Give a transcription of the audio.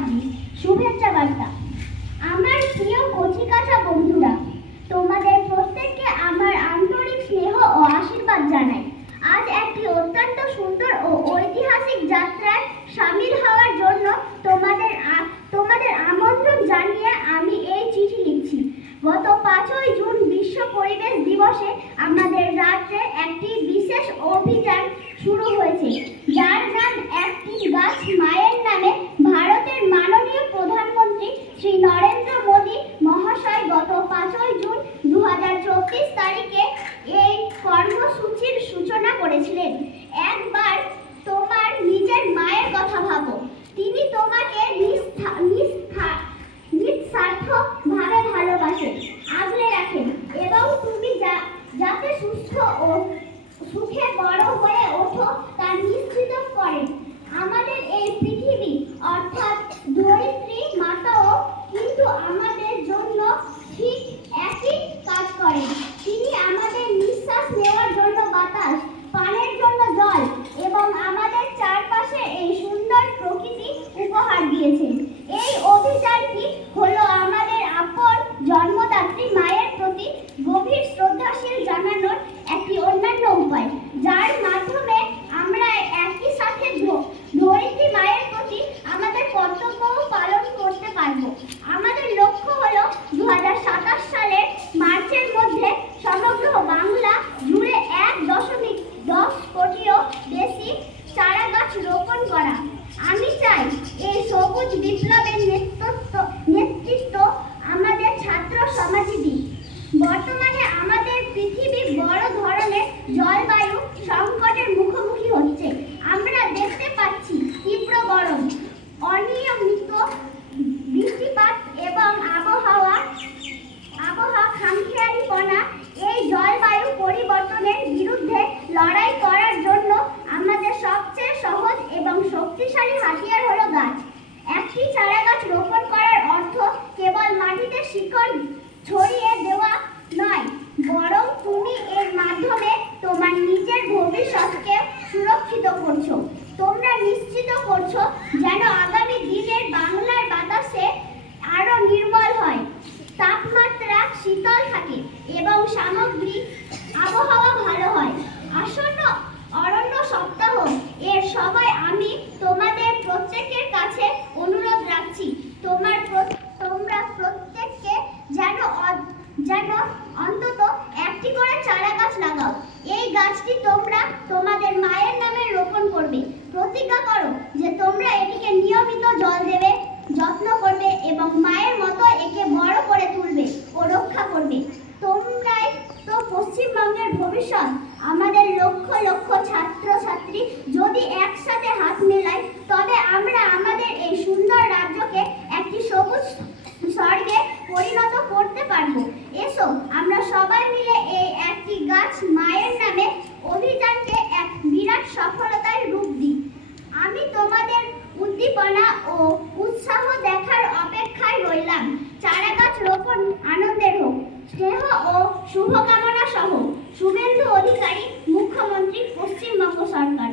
শতাব্দী শুভেচ্ছা বার্তা। আমার প্রিয় কচিকাঁচা বন্ধুরা, তোমাদের প্রত্যেককে আমার আন্তরিক স্নেহ ও আশীর্বাদ জানাই। আজ একটি অত্যন্ত সুন্দর ও ঐতিহাসিক যাত্রায় সামিল হওয়ার জন্য তোমাদের আমন্ত্রণ জানিয়ে আমি এই চিঠি লিখছি। গত 5ই জুন বিশ্ব পরিবেশ দিবসে আমাদের রাজ্যে একটি বিশেষ অভিযান শুরু হয়েছে, যার নাম একটি গাছ মায়ের নামে। ভারতের মাননীয় প্রধানমন্ত্রী শ্রী নরেন্দ্র মোদী মহাশয় গত 5ই জুন 2024 তারিখে এই কর্মসূচির সূচনা করেছিলেন। একবার তোমার নিজের মায়ের কথা ভাবো। তিনি তোমাকে নিঃস্বার্থভাবে ভালোবাসেন, আগলে রাখেন এবং তুমি যাতে সুস্থ ও সুখে বড় হয়ে ওঠো তা নিশ্চিত করেন। আমাদের এই পৃথিবী অর্থাৎ ধরিত্রী মাতাও কিন্তু আমাদের জন্য ঠিক একই কাজ করেন। তিনি আমাদের নিঃশ্বাস নেওয়ার জন্য বাতাস, পানের জন্য জল এবং আমাদের চারপাশে এই সুন্দর প্রকৃতি উপহার দিয়েছেন। এই অভিযানটি হলো আমাদের আপন জন্মদাত্রী মায়ের প্রতি গভীর শ্রদ্ধাশীল জানানোর একটি অন্যান্য উপায়, যার মাধ্যমে আমরা একই সাথে ধরিত্রী মায়ের প্রতি আমাদের কর্তব্য পালন করতে পারব। আমাদের লক্ষ্য হলো 2027 সালের মার্চের মধ্যে সমগ্র বাংলা জুড়ে 1.10 কোটিরও বেশি চারা গাছ রোপণ করা। আমি চাই এই সবুজ বিপ্লবের নেতৃত্ব আমাদের ছাত্র সমাজই দিক। বর্তমানে আমাদের পৃথিবী বড় ধরনের জলবায়ু সংকটের মুখোমুখি হচ্ছে। আমরা দেখতে পাচ্ছি তীব্র গরম, অনিয়মিত বৃষ্টিপাত এবং আবহাওয়া খামখেয়ালিপনা। এই জলবায়ু পরিবর্তনের বিরুদ্ধে লড়াই করার জন্য আমাদের সবচেয়ে সহজ এবং শক্তিশালী হাতিয়ার হলো গাছ। একটি চারা গাছ রোপণ করার অর্থ কেবল মাটিতে শিকড় ছড়িয়ে দেওয়া নয়, বরং তুমি এর মাধ্যমে তোমার নিজের ভবিষ্যৎকে সুরক্ষিত করছো। তোমরা নিশ্চিত করছো যেন আগামী দিনের বাংলার বাতাসে আরো নির্মল হয়, তাপমাত্রা শীতল থাকে এবং সামগ্রিক আবহাওয়া ভালো হয়। আসন্ন অরণ্য সপ্তাহ এর সময় আমি তোমাদের প্রত্যেকের কাছে অনুরোধ রাখছি, তোমরা প্রত্যেককে যেন অন্তত একটি করে চারা গাছ লাগাও। এই গাছটি তোমরা তোমাদের মায়ের নামে রোপণ করবে। প্রতিজ্ঞা করো যে তোমরা এটিকে নিয়মিত জল দেবে, যত্ন করবে এবং মায়ের মতো একে বড় করে তুলবে ও রক্ষা করবে। তোমরাই তো পশ্চিমবঙ্গের ভবিষ্যৎ। আমাদের লক্ষ লক্ষ ছাত্রছাত্রী যদি একসাথে হাত মেলায়, তবে আমরা আমাদের এই সুন্দর রাজ্যকে একটি সবুজ স্বর্গে পরিণত করতে পারবো। এসো আমরা সবাই মিলে এই একটি গাছ মায়ের নামে অভিযানকে এক বিরাট সফলতায় রূপ দিই। আমি তোমাদের উদ্দীপনা ও উৎসাহ দেখার অপেক্ষায় রইলাম। চারা গাছ রোপণ আনন্দের হোক। স্নেহ ও শুভকামনা সহ শুভেন্দু অধিকারী, মুখ্যমন্ত্রী, পশ্চিমবঙ্গ সরকার।